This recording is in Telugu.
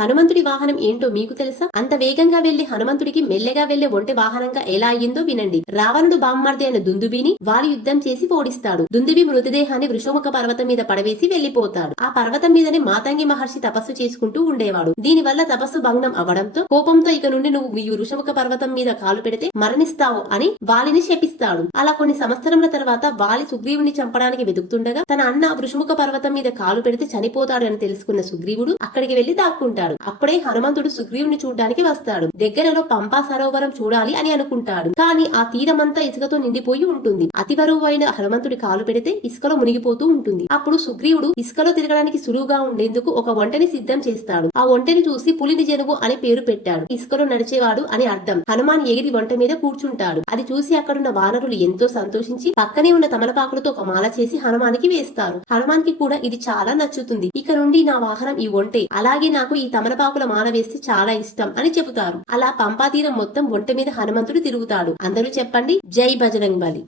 హనుమంతుడి వాహనం ఏంటో మీకు తెలుసా? అంత వేగంగా వెళ్ళి హనుమంతుడికి మెల్లగా వెళ్ళే ఒంటె వాహనంగా ఎలా అయ్యిందో వినండి. రావణుడు బామ్మర్ది అయిన దుందుబిని వారి యుద్ధం చేసి ఓడిస్తాడు. దుందుబి మృతదేహాన్ని వృషముఖ పర్వతం మీద పడవేసి వెళ్ళిపోతాడు ఆ పర్వతం మీదనే మాతంగి మహర్షి తపస్సు చేసుకుంటూ ఉండేవాడు. దీని వల్ల తపస్సు భంగం అవడంతో కోపంతో ఇక నుండి నువ్వు ఈ వృషముఖ పర్వతం మీద కాలు పెడితే మరణిస్తావు అని వాలిని శపిస్తాడు. అలా కొన్ని సంవత్సరముల తర్వాత వాలి సుగ్రీవుని చంపడానికి వెతుకుతుండగా తన అన్న వృషముఖ పర్వతం మీద కాలు పెడితే చనిపోతాడు అని తెలుసుకున్న సుగ్రీవుడు అక్కడికి వెళ్ళి దాక్కుంటాడు. అప్పుడే హనుమంతుడు సుగ్రీవుని చూడ్డానికి వస్తాడు. దగ్గరలో పంపా సరోవరం చూడాలి అని అనుకుంటాడు. కానీ ఆ తీరమంతా ఇసుకతో నిండిపోయి ఉంటుంది. అతి బరువు హనుమంతుడి కాలు పెడితే ఇసుకలో మునిగిపోతూ ఉంటుంది. అప్పుడు సుగ్రీవుడు ఇసుకలో తిరగడానికి సులువుగా ఉండేందుకు ఒక ఒంటని సిద్ధం చేస్తాడు. ఆ ఒంటని చూసి పులిని జనువు అని పేరు పెట్టాడు. ఇసుకలో నడిచేవాడు అని అర్థం. హనుమాన్ ఎగిరి వంట మీద కూర్చుంటాడు. అది చూసి అక్కడున్న వానరులు ఎంతో సంతోషించి పక్కనే ఉన్న తమలపాకులతో ఒక మాల చేసి హనుమానికి వేస్తారు. హనుమాన్కి కూడా ఇది చాలా నచ్చుతుంది. ఇక నుండి నా వాహనం ఈ ఒంటే. అలాగే నాకు ఈ తమలపాకుల మానవేస్తే చాలా ఇష్టం అని చెబుతారు. అలా పంపాతీరం మొత్తం ఒంట మీద హనుమంతుడు తిరుగుతాడు. అందరూ చెప్పండి జై బజరంగ్ బలి.